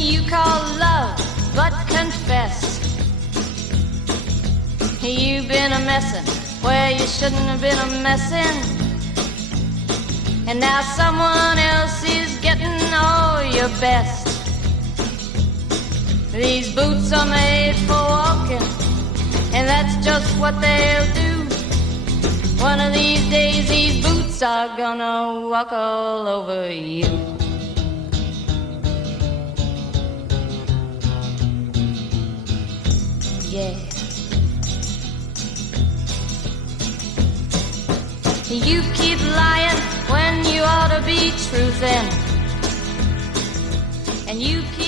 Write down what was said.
you call love, but confess you've been a messin' where you shouldn't have been a messin', and now someone else is getting all your best. These boots are made for walking, and that's just what they'll do. One of these days these boots are gonna walk all over you. Yeah. You keep lying when you ought to be truthin', and you keep